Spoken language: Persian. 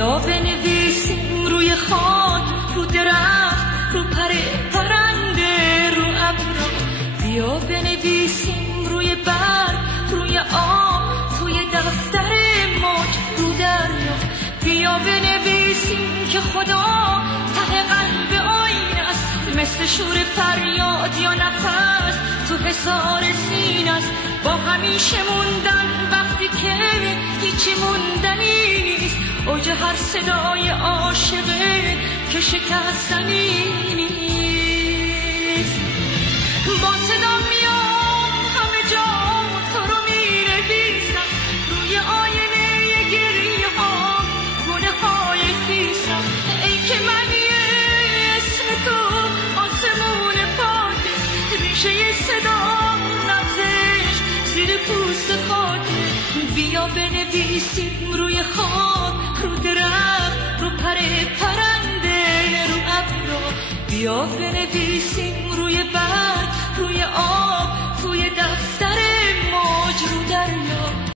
بیا بنویسیم روی خاک، رو درخت، رو پر پرنده، رو ابرا. بیا بنویسیم روی برگ، روی آب، توی دفتر موج، رو دریا. بیا بنویسیم که خدا ته قلب آینه است، مثل شور فریاد یا نفس تو حصار سینه است. با همیشه موندن وقتی که هیچی موندنی نیست، اوج هر صدای عاشقه که شکستنی نیست. با صدا میام همه جا تو رو می‌نویسم، روی آینه گریه ها گونه های خیسم. ای که من اسم تو آسمون پاکه، ریشه صدا نبزش زیر پوست خاکه. بیا بنویسیم روی خاک، رو درخت، رو پر پرنده، رو ابرا. بیا بنویسیم